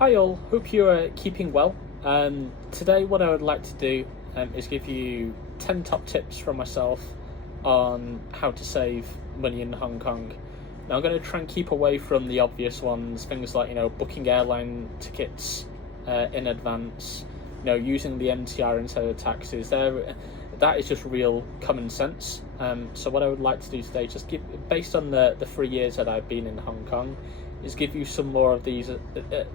Hi all, hope you are keeping well. Today what I would like to do is give you 10 top tips from myself on how to save money in Hong Kong. Now I'm going to try and keep away from the obvious ones, things like, booking airline tickets in advance, using the MTR instead of taxis. That is just real common sense. So what I would like to do today, just based on the 3 years that I've been in Hong Kong, is give you some more of these,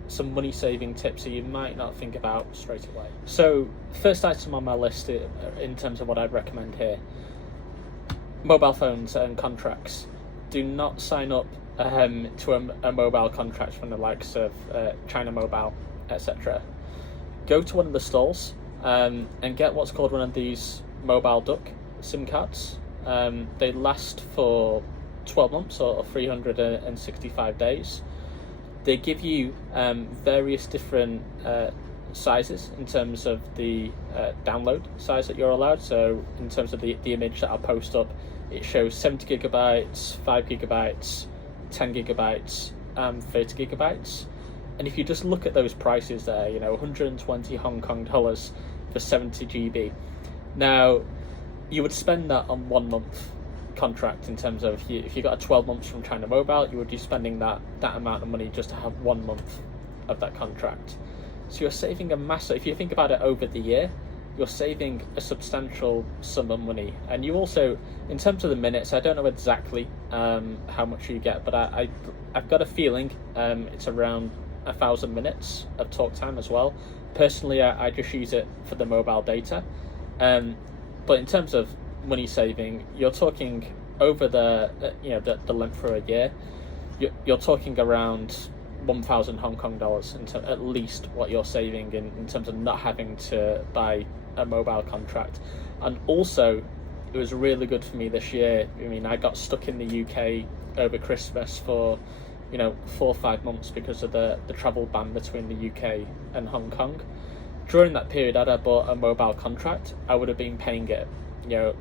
some money saving tips that you might not think about straight away. So first item on my list in terms of what I'd recommend here, mobile phones and contracts. Do not sign up to a mobile contract from the likes of China Mobile, etc. Go to one of the stalls and get what's called one of these mobile duck SIM cards. They last for 12 months or 365 days. They give you various different sizes in terms of the download size that you're allowed. So in terms of the image that I'll post up, it shows 70 gigabytes, 5 gigabytes, 10 gigabytes, 30 gigabytes. And if you just look at those prices there, 120 Hong Kong dollars for 70 GB. Now, you would spend that on 1 month contract in terms of if you got a 12 months from China Mobile, you would be spending that amount of money just to have 1 month of that contract. So you're saving a massive, if you think about it over the year, you're saving a substantial sum of money. And you also, in terms of the minutes, I don't know exactly how much you get, but I've got a feeling it's around 1,000 minutes of talk time as well. Personally, I just use it for the mobile data. But in terms of money saving, you're talking over the length for a year, you're talking around 1,000 Hong Kong dollars at least what you're saving in terms of not having to buy a mobile contract. And also, it was really good for me this year. I mean, I got stuck in the UK over Christmas for 4 or 5 months because of the travel ban between the UK and Hong Kong. During that period, had I bought a mobile contract, I would have been paying it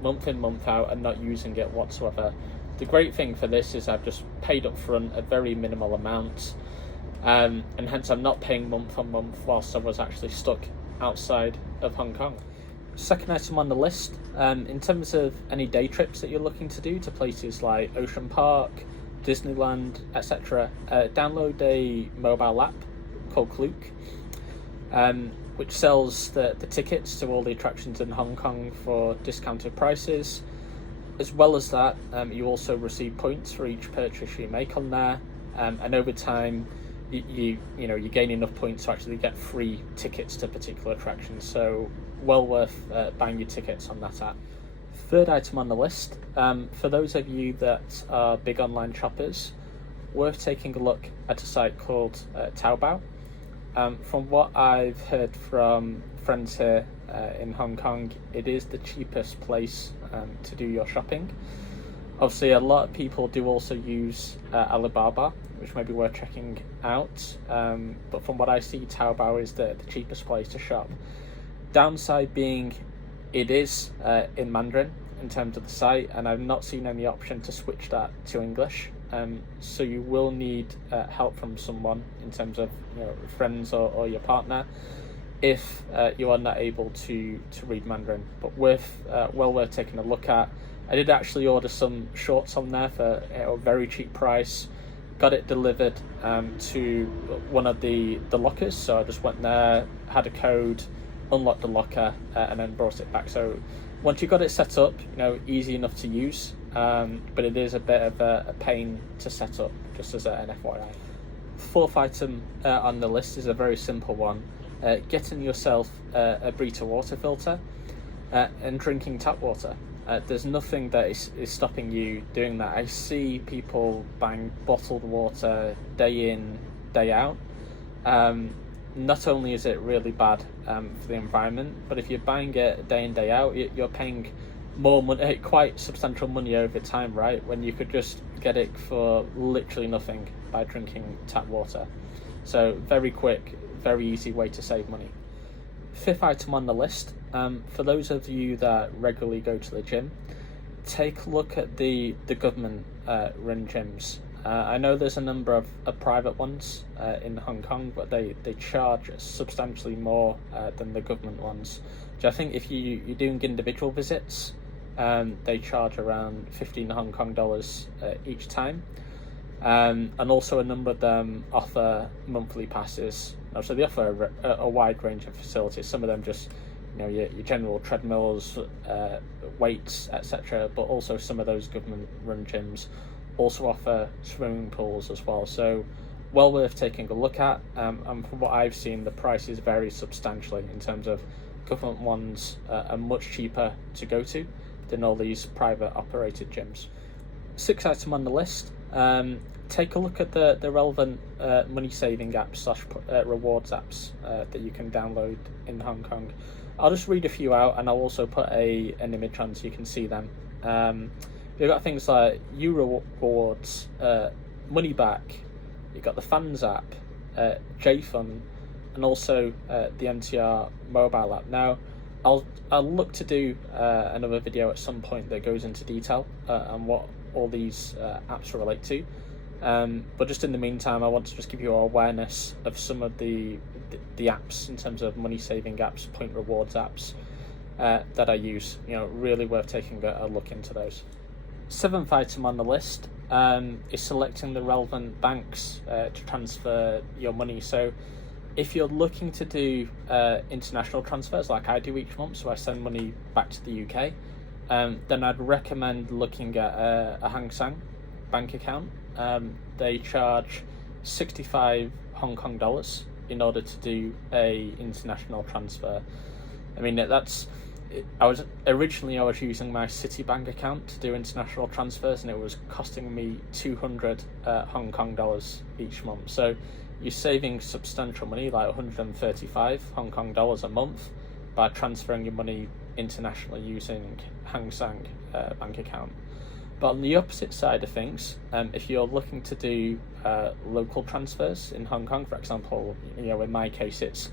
month in, month out, and not using it whatsoever. The great thing for this is I've just paid up front a very minimal amount, and hence I'm not paying month on month whilst I was actually stuck outside of Hong Kong. Second item on the list, in terms of any day trips that you're looking to do to places like Ocean Park, Disneyland, etc., download a mobile app called Klook, which sells the tickets to all the attractions in Hong Kong for discounted prices. As well as that, you also receive points for each purchase you make on there, and over time you gain enough points to actually get free tickets to particular attractions. So well worth buying your tickets on that app. Third item on the list, for those of you that are big online shoppers, worth taking a look at a site called Taobao. From what I've heard from friends here in Hong Kong, it is the cheapest place to do your shopping. Obviously, a lot of people do also use Alibaba, which may be worth checking out. But from what I see, Taobao is the cheapest place to shop. Downside being, it is in Mandarin in terms of the site, and I've not seen any option to switch that to English. So you will need help from someone in terms of friends or your partner if you are not able to read Mandarin. But well worth taking a look at. I did actually order some shorts on there for a very cheap price. Got it delivered to one of the lockers, so I just went there, had a code, unlocked the locker, and then brought it back. So once you've got it set up, easy enough to use, but it is a bit of a pain to set up, just as an FYI. Fourth item on the list is a very simple one. Getting yourself a Brita water filter and drinking tap water. There's nothing that is stopping you doing that. I see people buying bottled water day in, day out. Not only is it really bad for the environment, but if you're buying it day in, day out, you're paying more money, quite substantial money over time, right? When you could just get it for literally nothing by drinking tap water. So very quick, very easy way to save money. Fifth item on the list, for those of you that regularly go to the gym, take a look at the government run gyms. I know there's a number of private ones in Hong Kong, but they charge substantially more than the government ones. So I think if you're doing individual visits, they charge around 15 Hong Kong dollars each time. And also a number of them offer monthly passes. So they offer a wide range of facilities. Some of them just, your general treadmills, weights, etc. But also some of those government-run gyms also offer swimming pools as well. So well worth taking a look at. And from what I've seen, the prices vary substantially in terms of government ones are much cheaper to go to than all these private operated gyms. 6th item on the list. Take a look at the relevant money saving apps / rewards apps that you can download in Hong Kong. I'll just read a few out, and I'll also put an image on so you can see them. You've got things like Rewards, Money Back. You've got the Fans app, JFun, and also the MTR mobile app. Now, I'll look to do another video at some point that goes into detail on what all these apps relate to. But just in the meantime, I want to just give you awareness of some of the apps in terms of money saving apps, point rewards apps that I use. Really worth taking a look into those. 7th item on the list is selecting the relevant banks to transfer your money. So if you're looking to do international transfers like I do each month, so I send money back to the UK, then I'd recommend looking at a Hang Seng bank account. They charge 65 Hong Kong dollars in order to do a international transfer. I mean, I was using my Citibank account to do international transfers, and it was costing me 200 Hong Kong dollars each month. So you're saving substantial money, like 135 Hong Kong dollars a month, by transferring your money internationally using Hang Seng bank account. But on the opposite side of things, if you're looking to do local transfers in Hong Kong, for example, in my case it's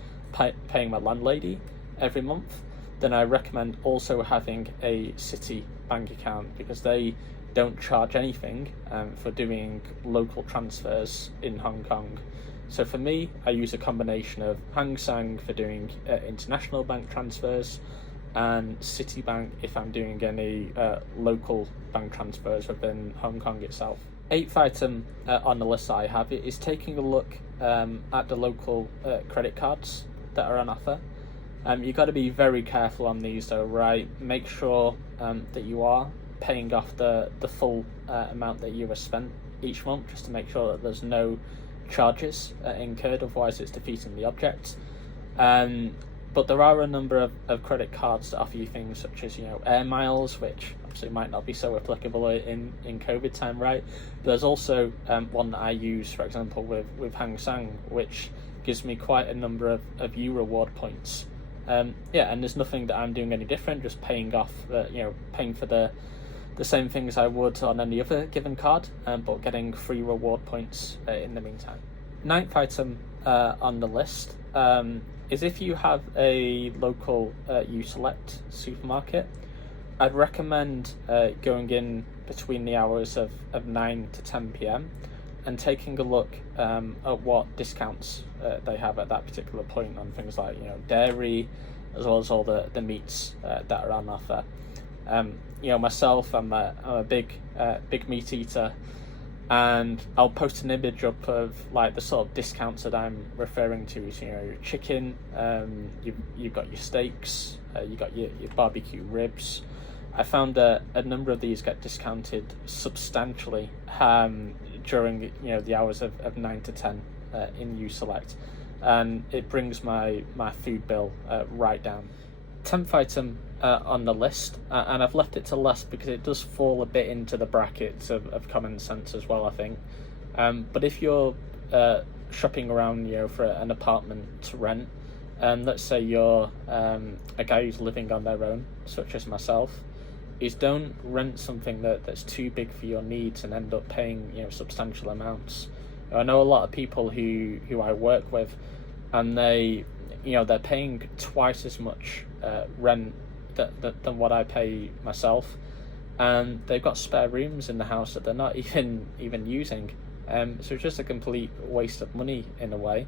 paying my landlady every month, then I recommend also having a Citi bank account, because they don't charge anything for doing local transfers in Hong Kong. So for me, I use a combination of Hang Seng for doing international bank transfers, and Citibank if I'm doing any local bank transfers within Hong Kong itself. 8th item on the list that I have is taking a look at the local credit cards that are on offer. You've got to be very careful on these though, right? Make sure that you are paying off the full amount that you have spent each month, just to make sure that there's no charges incurred, otherwise it's defeating the object. But there are a number of credit cards that offer you things such as air miles, which obviously might not be so applicable in COVID time, right? But there's also one that I use, for example, with Hang Seng, which gives me quite a number of reward points. And there's nothing that I'm doing any different, just paying off paying for the same things I would on any other given card, but getting free reward points in the meantime. 9th item on the list is if you have a local U-Select supermarket, I'd recommend going in between the hours of 9 to 10 p.m. and taking a look at what discounts they have at that particular point on things like dairy, as well as all the meats that are on offer. Myself, I'm a big meat eater, and I'll post an image up of like the sort of discounts that I'm referring to. So, your chicken, you've got your steaks, you got your barbecue ribs. I found that a number of these get discounted substantially during the hours of 9 to 10 in U-Select, and it brings my food bill right down. 10th item on the list, and I've left it to last because it does fall a bit into the brackets of common sense as well, I think. But if you're shopping around for an apartment to rent, let's say you're a guy who's living on their own, such as myself, is don't rent something that's too big for your needs and end up paying substantial amounts. I know a lot of people who I work with, and they're paying twice as much rent than what I pay myself, and they've got spare rooms in the house that they're not even using. So it's just a complete waste of money in a way.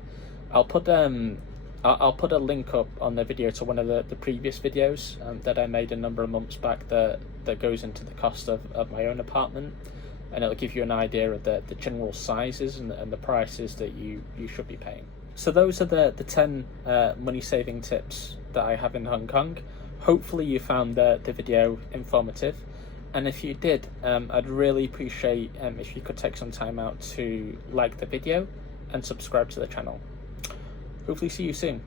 I'll put a link up on the video to one of the previous videos that I made a number of months back that goes into the cost of my own apartment, and it'll give you an idea of the general sizes and the prices that you should be paying. So those are the 10 money saving tips that I have in Hong Kong. Hopefully you found the video informative, and if you did, I'd really appreciate if you could take some time out to like the video and subscribe to the channel. Hopefully see you soon.